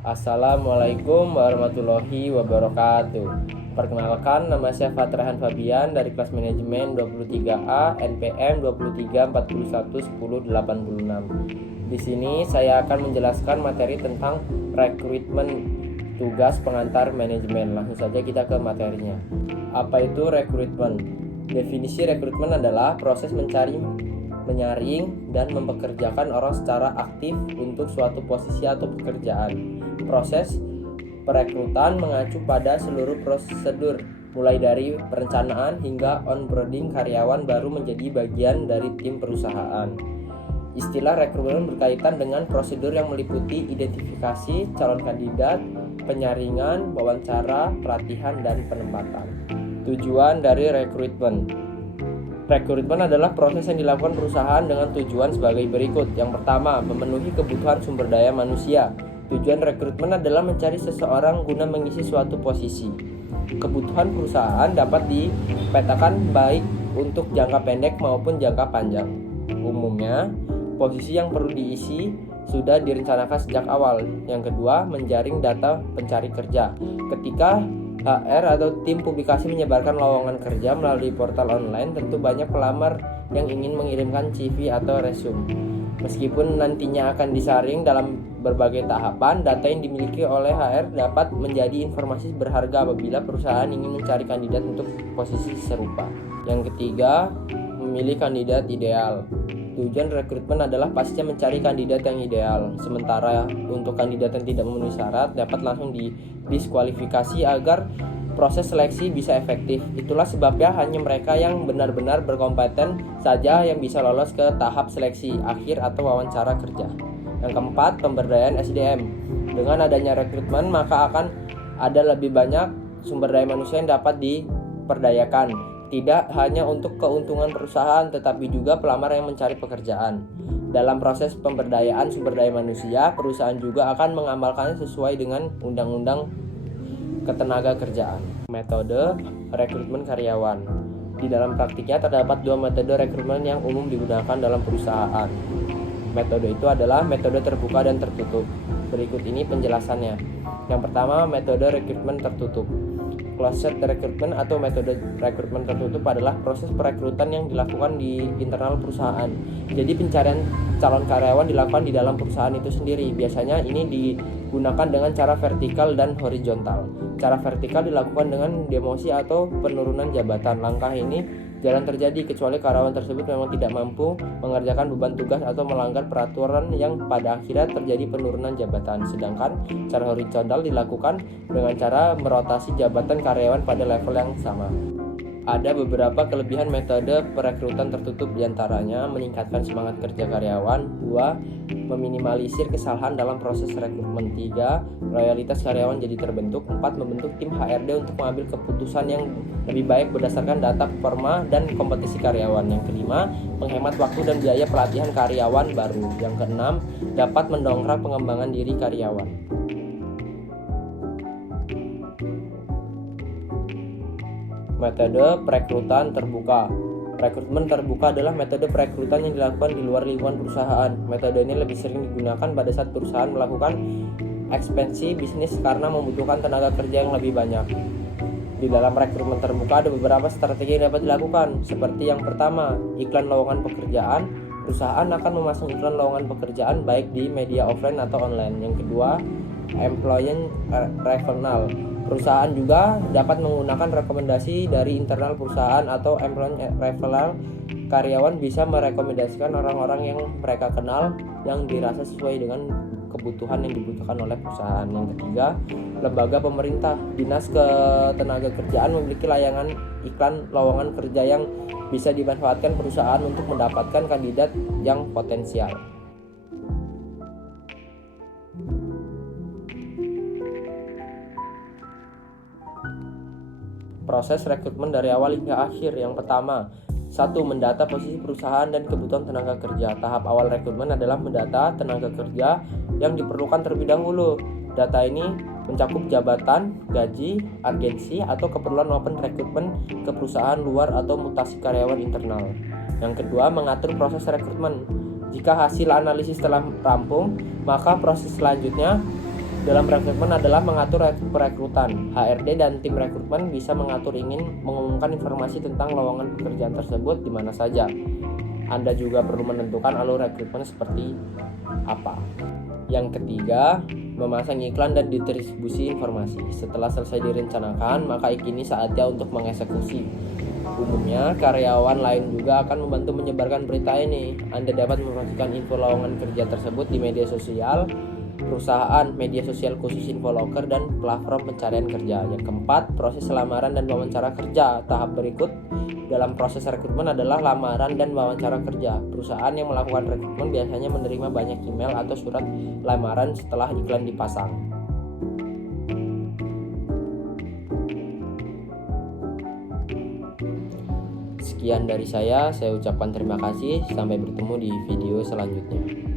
Assalamualaikum warahmatullahi wabarakatuh. Perkenalkan, nama saya Fatrahan Fabian dari kelas manajemen 23A NPM 23411086. Di sini saya akan menjelaskan materi tentang rekrutmen tugas pengantar manajemen. Langsung saja kita ke materinya. Apa itu rekrutmen? Definisi rekrutmen adalah proses mencari, menyaring, dan mempekerjakan orang secara aktif untuk suatu posisi atau pekerjaan. Proses perekrutan mengacu pada seluruh prosedur, mulai dari perencanaan hingga onboarding karyawan baru menjadi bagian dari tim perusahaan. Istilah rekrutmen berkaitan dengan prosedur yang meliputi identifikasi calon kandidat, penyaringan, wawancara, pelatihan, dan penempatan. Tujuan dari rekrutmen. Rekrutmen adalah proses yang dilakukan perusahaan dengan tujuan sebagai berikut. Yang pertama, memenuhi kebutuhan sumber daya manusia. Tujuan rekrutmen adalah mencari seseorang guna mengisi suatu posisi. Kebutuhan perusahaan dapat dipetakan baik untuk jangka pendek maupun jangka panjang. Umumnya, posisi yang perlu diisi sudah direncanakan sejak awal. Yang kedua, menjaring data pencari kerja. Ketika HR atau tim publikasi menyebarkan lowongan kerja melalui portal online, tentu banyak pelamar yang ingin mengirimkan CV atau resume. Meskipun nantinya akan disaring dalam berbagai tahapan, data yang dimiliki oleh HR dapat menjadi informasi berharga apabila perusahaan ingin mencari kandidat untuk posisi serupa. Yang ketiga, memilih kandidat ideal. Tujuan rekrutmen adalah pastinya mencari kandidat yang ideal. Sementara untuk kandidat yang tidak memenuhi syarat dapat langsung didiskualifikasi agar proses seleksi bisa efektif. Itulah sebabnya hanya mereka yang benar-benar berkompeten saja yang bisa lolos ke tahap seleksi akhir atau wawancara kerja. Yang keempat, pemberdayaan SDM. Dengan adanya rekrutmen, maka akan ada lebih banyak sumber daya manusia yang dapat diperdayakan. Tidak hanya untuk keuntungan perusahaan, tetapi juga pelamar yang mencari pekerjaan. Dalam proses pemberdayaan sumber daya manusia, perusahaan juga akan mengamalkannya sesuai dengan undang-undang ketenaga kerjaan. Metode rekrutmen karyawan. Di dalam praktiknya terdapat dua metode rekrutmen yang umum digunakan dalam perusahaan. Metode itu adalah metode terbuka dan tertutup. Berikut ini penjelasannya. Yang pertama, metode rekrutmen tertutup. Closed recruitment atau metode rekrutmen tertutup adalah proses perekrutan yang dilakukan di internal perusahaan. Jadi pencarian calon karyawan dilakukan di dalam perusahaan itu sendiri. Biasanya ini digunakan dengan cara vertikal dan horizontal. Cara vertikal dilakukan dengan demosi atau penurunan jabatan. Langkah ini jarang terjadi kecuali karyawan tersebut memang tidak mampu mengerjakan beban tugas atau melanggar peraturan yang pada akhirnya terjadi penurunan jabatan. Sedangkan cara horizontal dilakukan dengan cara merotasi jabatan karyawan pada level yang sama. Ada beberapa kelebihan metode perekrutan tertutup, diantaranya meningkatkan semangat kerja karyawan. 2. Meminimalisir kesalahan dalam proses rekrutmen. 3. Loyalitas karyawan jadi terbentuk. 4. Membentuk tim HRD untuk mengambil keputusan yang lebih baik berdasarkan data performa dan kompetisi karyawan. Yang kelima, menghemat waktu dan biaya pelatihan karyawan baru. Yang keenam, dapat mendongkrak pengembangan diri karyawan. Metode perekrutan terbuka. Rekrutmen terbuka adalah metode perekrutan yang dilakukan di luar lingkungan perusahaan. Metode ini lebih sering digunakan pada saat perusahaan melakukan ekspansi bisnis karena membutuhkan tenaga kerja yang lebih banyak. Di dalam rekrutmen terbuka ada beberapa strategi yang dapat dilakukan. Seperti yang pertama, iklan lowongan pekerjaan. Perusahaan akan memasang iklan lowongan pekerjaan baik di media offline atau online. Yang kedua, employee referral. Perusahaan juga dapat menggunakan rekomendasi dari internal perusahaan atau employee referral. Karyawan bisa merekomendasikan orang-orang yang mereka kenal yang dirasa sesuai dengan kebutuhan yang dibutuhkan oleh perusahaan. Yang ketiga, lembaga pemerintah. Dinas Ketenagakerjaan memiliki layanan iklan lowongan kerja yang bisa dimanfaatkan perusahaan untuk mendapatkan kandidat yang potensial. Proses rekrutmen dari awal hingga akhir. Yang pertama, 1. Mendata posisi perusahaan dan kebutuhan tenaga kerja. Tahap awal rekrutmen adalah mendata tenaga kerja yang diperlukan terlebih dahulu. Data ini mencakup jabatan, gaji, agensi, atau keperluan open rekrutmen ke perusahaan luar atau mutasi karyawan internal. Yang kedua, mengatur proses rekrutmen. Jika hasil analisis telah rampung, maka proses selanjutnya dalam rekrutmen adalah mengatur perekrutan. HRD dan tim rekrutmen bisa mengatur ingin mengumumkan informasi tentang lowongan pekerjaan tersebut di mana saja. Anda juga perlu menentukan alur rekrutmen seperti apa. Yang ketiga, memasang iklan dan distribusi informasi. Setelah selesai direncanakan, maka kini saatnya untuk mengeksekusi. Umumnya, karyawan lain juga akan membantu menyebarkan berita ini. Anda dapat mempromosikan info lowongan kerja tersebut di media sosial perusahaan, media sosial khusus Infoloker, dan platform pencarian kerja. Yang keempat, proses lamaran dan wawancara kerja. Tahap berikut dalam proses rekrutmen adalah lamaran dan wawancara kerja. Perusahaan yang melakukan rekrutmen biasanya menerima banyak email atau surat lamaran setelah iklan dipasang. Sekian dari saya ucapkan terima kasih. Sampai bertemu di video selanjutnya.